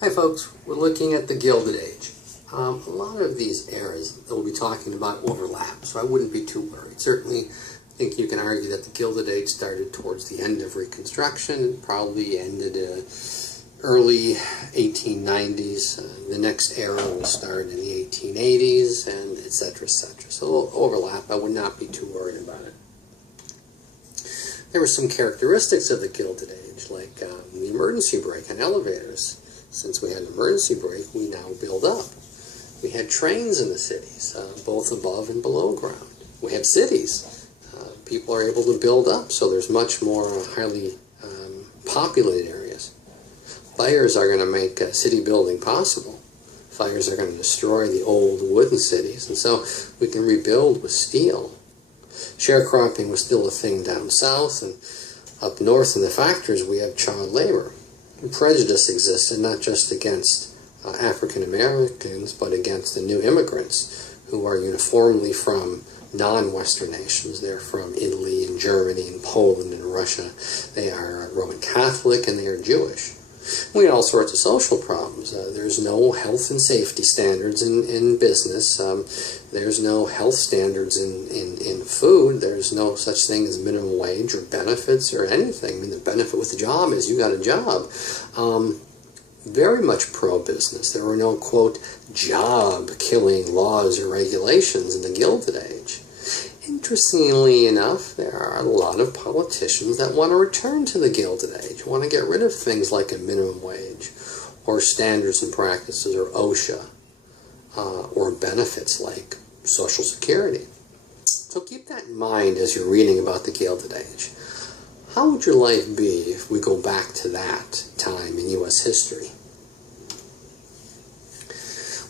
Hi folks, we're looking at the Gilded Age. A lot of these eras that we'll be talking about overlap, so I wouldn't be too worried. Certainly, I think you can argue that the Gilded Age started towards the end of Reconstruction and probably ended early 1890s. The next era will start in the 1880s, and etc., etc. So overlap, I would not be too worried about it. There were some characteristics of the Gilded Age, like the emergency brake on elevators. Since we had an emergency brake, we now build up. We had trains in the cities, both above and below ground. We had cities. People are able to build up, so there's much more highly populated areas. Fires are going to make city building possible. Fires are going to destroy the old wooden cities, and so we can rebuild with steel. Sharecropping was still a thing down south, and up north in the factories we have child labor. Prejudice existed not just against African Americans, but against the new immigrants who are uniformly from non-Western nations. They're from Italy and Germany and Poland and Russia. They are Roman Catholic and they are Jewish. We had all sorts of social problems. There's no health and safety standards in business. There's no health standards in food. There's no such thing as minimum wage or benefits or anything. I mean, the benefit with the job is you got a job. Very much pro-business. There were no, quote, job-killing laws or regulations in the Gilded Age. Interestingly enough, there are a lot of politicians that want to return to the Gilded Age, want to get rid of things like a minimum wage, or standards and practices, or OSHA, or benefits like Social Security. So keep that in mind as you're reading about the Gilded Age. How would your life be if we go back to that time in U.S. history?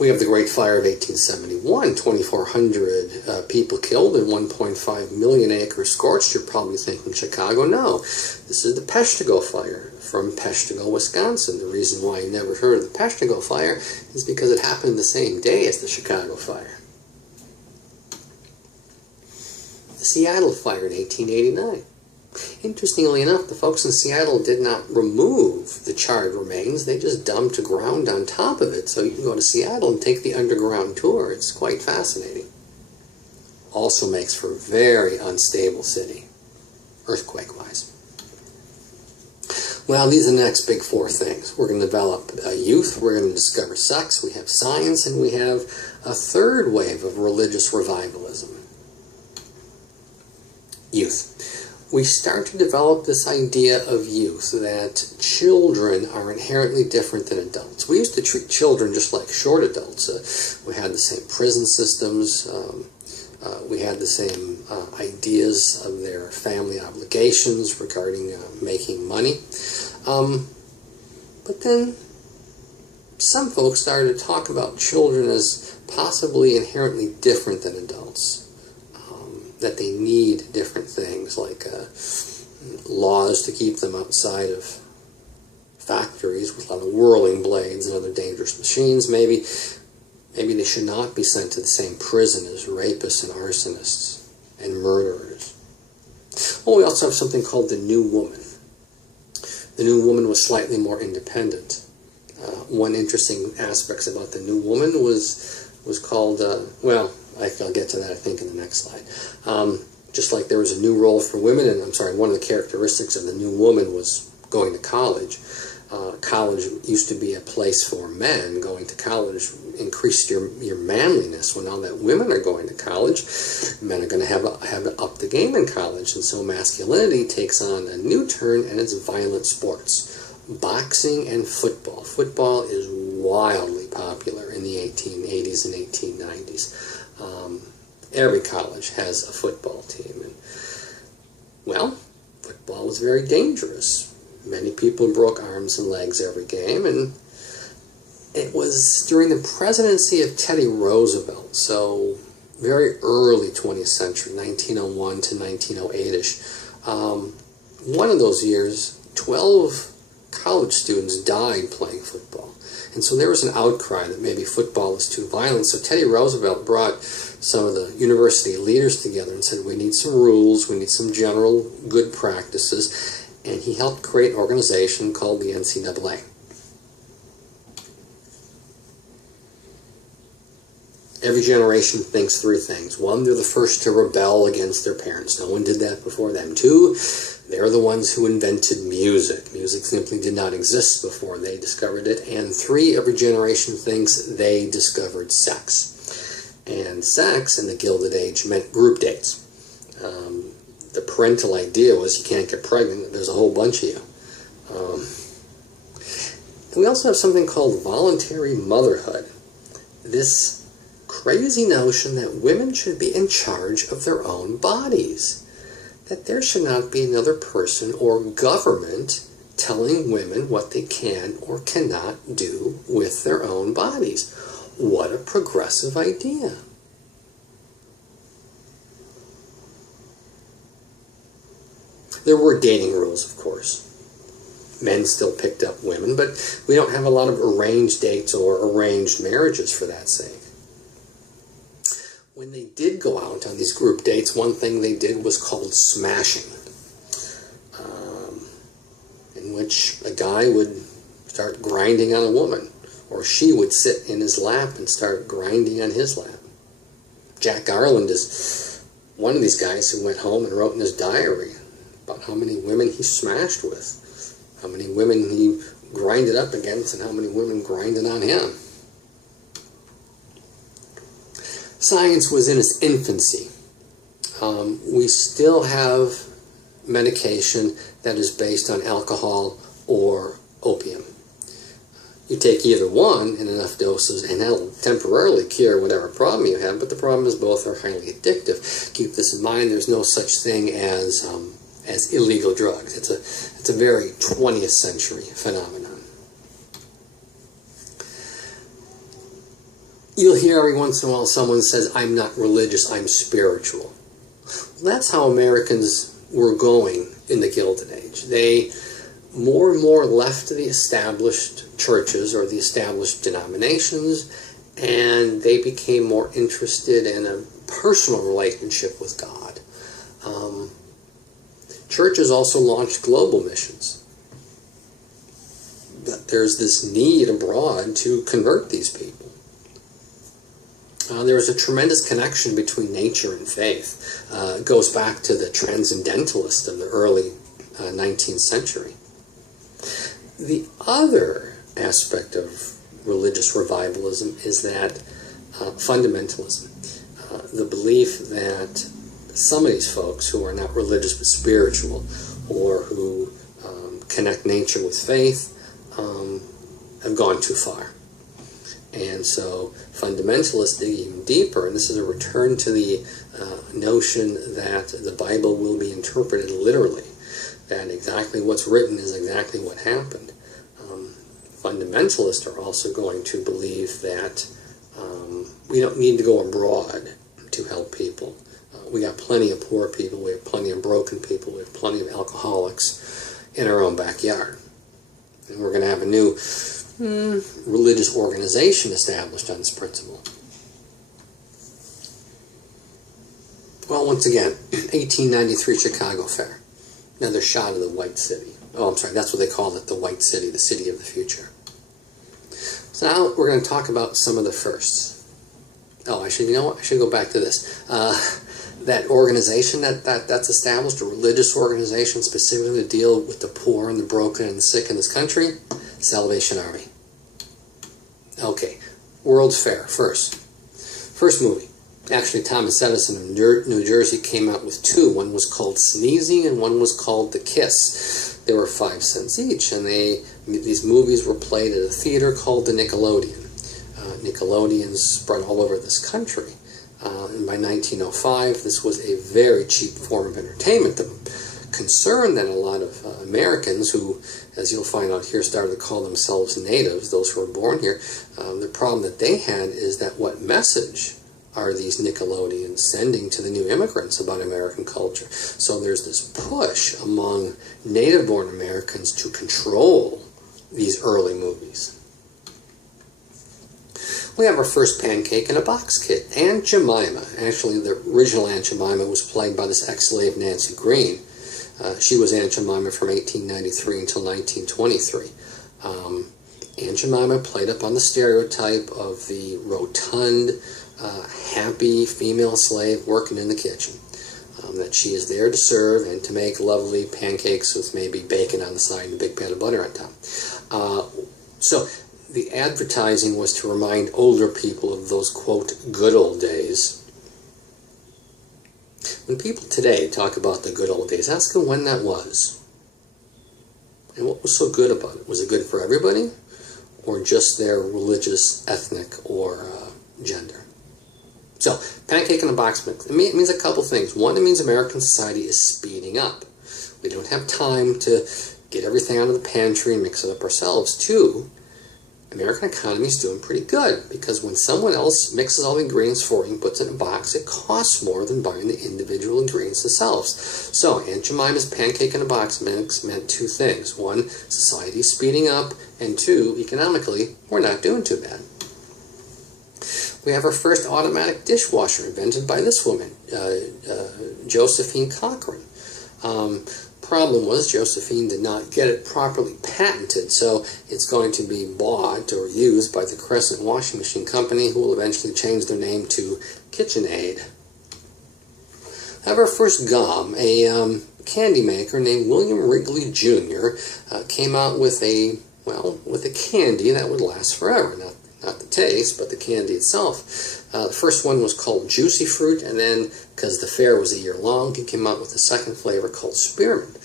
We have the Great Fire of 1871, 2,400 people killed and 1.5 million acres scorched. You're probably thinking Chicago. No, this is the Peshtigo Fire from Peshtigo, Wisconsin. The reason why you never heard of the Peshtigo Fire is because it happened the same day as the Chicago Fire. The Seattle Fire in 1889. Interestingly enough, the folks in Seattle did not remove the charred remains. They just dumped ground on top of it. So you can go to Seattle and take the underground tour. It's quite fascinating. Also makes for a very unstable city, earthquake-wise. Well, these are the next big four things. We're going to develop youth. We're going to discover sex. We have science. And we have a third wave of religious revivalism. Youth. We start to develop this idea of youth, that children are inherently different than adults. We used to treat children just like short adults. We had the same prison systems. We had the same ideas of their family obligations regarding making money. But then some folks started to talk about children as possibly inherently different than adults. That they need different things like laws to keep them outside of factories with a lot of whirling blades and other dangerous machines. Maybe they should not be sent to the same prison as rapists and arsonists and murderers. Well, we also have something called the New Woman. The New Woman was slightly more independent. One interesting aspect about the New Woman was called, I'll get to that, I think, in the next slide. Just like there was a new role for women, and one of the characteristics of the New Woman was going to college. College used to be a place for men. Going to college increased your manliness. Well, now that women are going to college, men are going to have to up the game in college, and so masculinity takes on a new turn, and it's violent sports. Boxing and football. Football is wildly popular in the 1880s and 1890s. Every college has a football team. And, well, football was very dangerous. Many people broke arms and legs every game, and it was during the presidency of Teddy Roosevelt, so very early 20th century, 1901 to 1908-ish. One of those years, 12 college students died playing football. And so there was an outcry that maybe football is too violent. So Teddy Roosevelt brought some of the university leaders together and said, we need some rules, we need some general good practices. And he helped create an organization called the NCAA. Every generation thinks three things. One, they're the first to rebel against their parents. No one did that before them. Two, they're the ones who invented music. Music simply did not exist before they discovered it. And three, every generation thinks they discovered sex. And sex in the Gilded Age meant group dates. The parental idea was you can't get pregnant, there's a whole bunch of you. We also have something called voluntary motherhood. This crazy notion that women should be in charge of their own bodies. That there should not be another person or government telling women what they can or cannot do with their own bodies. What a progressive idea. There were dating rules, of course. Men still picked up women, but we don't have a lot of arranged dates or arranged marriages for that sake. When they did go out on these group dates, one thing they did was called smashing, in which a guy would start grinding on a woman, or she would sit in his lap and start grinding on his lap. Jack Garland is one of these guys who went home and wrote in his diary about how many women he smashed with, how many women he grinded up against, and how many women grinded on him. Science was in its infancy. We still have medication that is based on alcohol or opium. You take either one in enough doses and that'll temporarily cure whatever problem you have, but the problem is both are highly addictive. Keep this in mind, there's no such thing as illegal drugs. It's a very 20th century phenomenon. You'll hear every once in a while someone says, I'm not religious, I'm spiritual. That's how Americans were going in the Gilded Age. They more and more left the established churches or the established denominations, and they became more interested in a personal relationship with God. Churches also launched global missions. But there's this need abroad to convert these people. There was a tremendous connection between nature and faith. It goes back to the transcendentalists of the early 19th century. The other aspect of religious revivalism is that fundamentalism. The belief that some of these folks who are not religious but spiritual, or who connect nature with faith, have gone too far. And so fundamentalists dig even deeper, and this is a return to the notion that the Bible will be interpreted literally, that exactly what's written is exactly what happened. Fundamentalists are also going to believe that we don't need to go abroad to help people. We got plenty of poor people, we have plenty of broken people, we have plenty of alcoholics in our own backyard. And we're going to have a new religious organization established on this principle. Well, once again, 1893 Chicago Fair. Another shot of the White City. Oh, I'm sorry, that's what they called it, the White City, the city of the future. So now we're going to talk about some of the firsts. Oh, you know what? I should go back to this. That organization that's established, a religious organization specifically to deal with the poor and the broken and the sick in this country, Salvation Army. Okay, World's Fair, first. First movie. Actually, Thomas Edison of New Jersey came out with two. One was called Sneezy and one was called The Kiss. They were 5 cents each, and these movies were played at a theater called the Nickelodeon. Nickelodeons spread all over this country. And by 1905, this was a very cheap form of entertainment. The concern that a lot of Americans who, as you'll find out here, started to call themselves natives, those who were born here, the problem that they had is that what message are these Nickelodeons sending to the new immigrants about American culture? So there's this push among native-born Americans to control these early movies. We have our first pancake in a box kid, Aunt Jemima. Actually, the original Aunt Jemima was played by this ex-slave Nancy Green. She was Aunt Jemima from 1893 until 1923. Aunt Jemima played up on the stereotype of the rotund, happy female slave working in the kitchen. That she is there to serve and to make lovely pancakes with maybe bacon on the side and a big pat of butter on top. So the advertising was to remind older people of those, quote, good old days. When people today talk about the good old days, ask them when that was. And what was so good about it? Was it good for everybody? Or just their religious, ethnic, or gender? So, pancake in a box mix. It means a couple things. One, it means American society is speeding up. We don't have time to get everything out of the pantry and mix it up ourselves. Two, American economy is doing pretty good, because when someone else mixes all the ingredients for you and puts it in a box, it costs more than buying the individual ingredients themselves. So Aunt Jemima's pancake in a box mix meant two things. One, society is speeding up, and two, economically, we're not doing too bad. We have our first automatic dishwasher invented by this woman, Josephine Cochran. Problem was Josephine did not get it properly patented, so it's going to be bought or used by the Crescent Washing Machine Company, who will eventually change their name to KitchenAid. Have our first gum. A candy maker named William Wrigley Jr. Came out with a candy that would last forever. Not the taste, but the candy itself. The first one was called Juicy Fruit, and then, because the fair was a year long, he came out with a second flavor called Spearmint.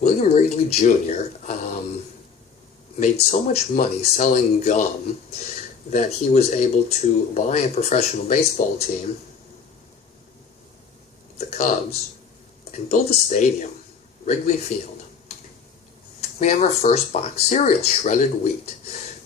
William Wrigley Jr. Made so much money selling gum that he was able to buy a professional baseball team, the Cubs, and build a stadium, Wrigley Field. We have our first box cereal, shredded wheat,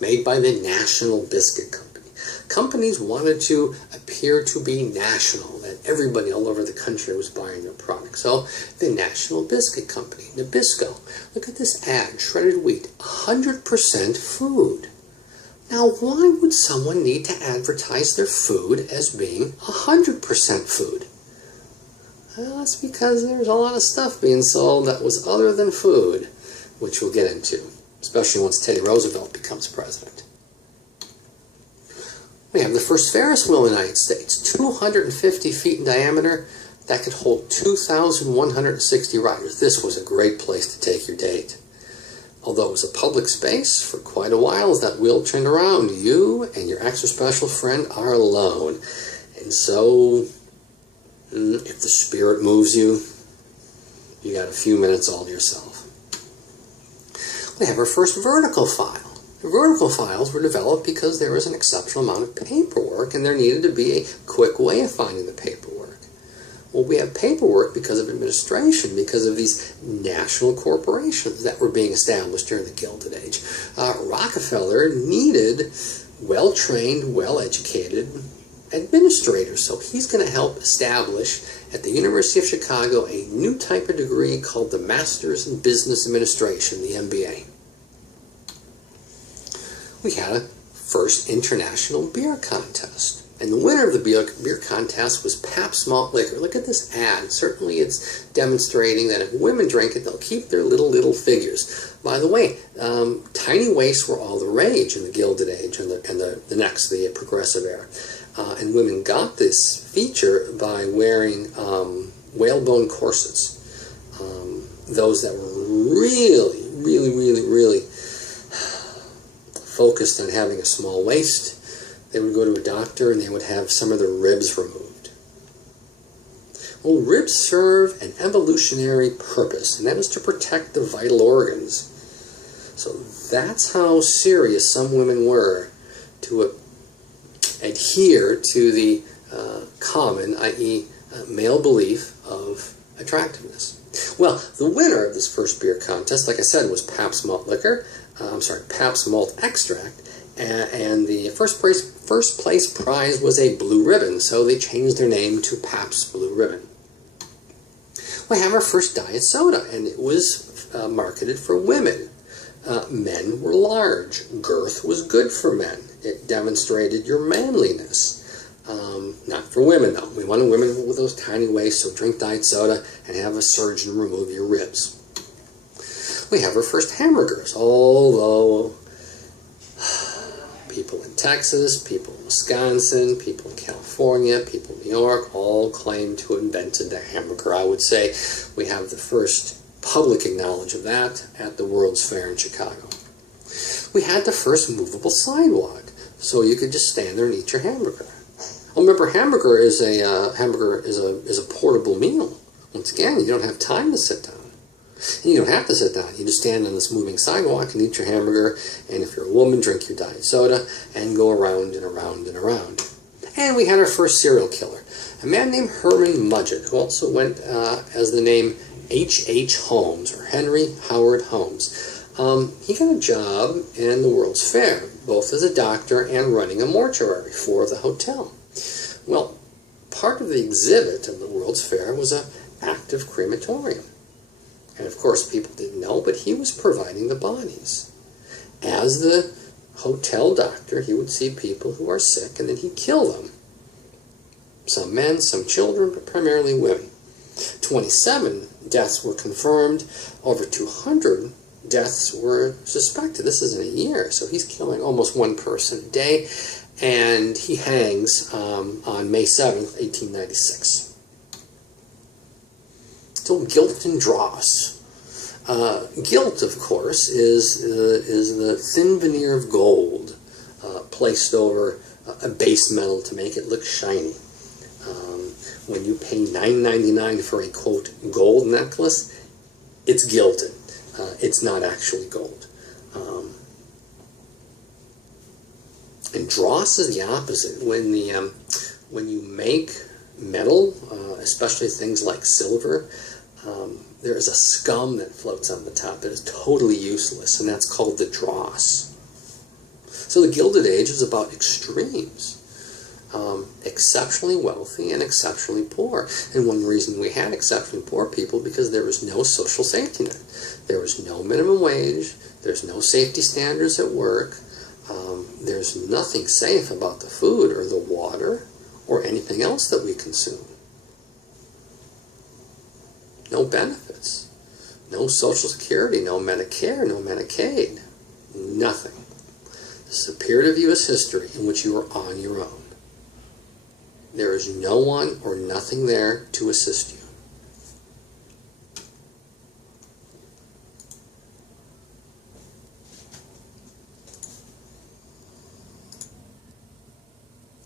made by the National Biscuit Company. Companies wanted to appear to be national, that everybody all over the country was buying their product. So the National Biscuit Company, Nabisco, look at this ad, shredded wheat, 100% food. Now, why would someone need to advertise their food as being 100% food? Well, that's because there's a lot of stuff being sold that was other than food, which we'll get into, especially once Teddy Roosevelt becomes president. We have the first Ferris wheel in the United States, 250 feet in diameter, that could hold 2,160 riders. This was a great place to take your date. Although it was a public space, for quite a while as that wheel turned around, you and your extra special friend are alone. And so, if the spirit moves you, you got a few minutes all to yourself. We have our first vertical file. The vertical files were developed because there was an exceptional amount of paperwork and there needed to be a quick way of finding the paperwork. Well, we have paperwork because of administration, because of these national corporations that were being established during the Gilded Age. Rockefeller needed well-trained, well-educated administrators, so he's going to help establish at the University of Chicago a new type of degree called the Masters in Business Administration, the MBA. We had a first international beer contest. And the winner of the beer contest was Pabst Malt Liquor. Look at this ad. Certainly it's demonstrating that if women drink it, they'll keep their little figures. By the way, tiny waists were all the rage in the Gilded Age and the progressive era. And women got this feature by wearing whalebone corsets. Those that were really focused on having a small waist, they would go to a doctor and they would have some of their ribs removed. Well, ribs serve an evolutionary purpose, and that is to protect the vital organs. So that's how serious some women were to adhere to the common, i.e. Male belief of attractiveness. Well, the winner of this first beer contest, like I said, was Pabst Malt Liquor. Pabst Malt Extract, and the first place prize was a blue ribbon, so they changed their name to Pabst Blue Ribbon. We have our first diet soda, and it was marketed for women. Men were large. Girth was good for men. It demonstrated your manliness. Not for women, though. We wanted women with those tiny waists, so drink diet soda and have a surgeon remove your ribs. We have our first hamburgers, although people in Texas, people in Wisconsin, people in California, people in New York, all claim to have invented the hamburger. I would say we have the first public acknowledge of that at the World's Fair in Chicago. We had the first movable sidewalk, so you could just stand there and eat your hamburger. Well, remember, hamburger is a portable meal. Once again, you don't have time to sit down. And you don't have to sit down. You just stand on this moving sidewalk and eat your hamburger, and if you're a woman, drink your diet soda, and go around and around and around. And we had our first serial killer, a man named Herman Mudgett, who also went as the name H.H. Holmes, or Henry Howard Holmes. He got a job in the World's Fair, both as a doctor and running a mortuary for the hotel. Well, part of the exhibit of the World's Fair was an active crematorium. And of course, people didn't know, but he was providing the bodies. As the hotel doctor, he would see people who are sick, and then he'd kill them. Some men, some children, but primarily women. 27 deaths were confirmed. Over 200 deaths were suspected. This is in a year, so he's killing almost one person a day. And he hangs on May 7th, 1896. So guilt and dross. Guilt, of course, is the thin veneer of gold placed over a base metal to make it look shiny. When you pay $9.99 for a, quote, gold necklace, it's gilded. It's not actually gold. And dross is the opposite. When you make metal, especially things like silver, there is a scum that floats on the top that is totally useless, and that's called the dross. So the Gilded Age is about extremes. Exceptionally wealthy and exceptionally poor. And one reason we had exceptionally poor people, because there was no social safety net. There was no minimum wage. There's no safety standards at work. There's nothing safe about the food or the water or anything else that we consume. No benefits. No Social Security, no Medicare, no Medicaid. Nothing. This is a period of U.S. history in which you are on your own. There is no one or nothing there to assist you.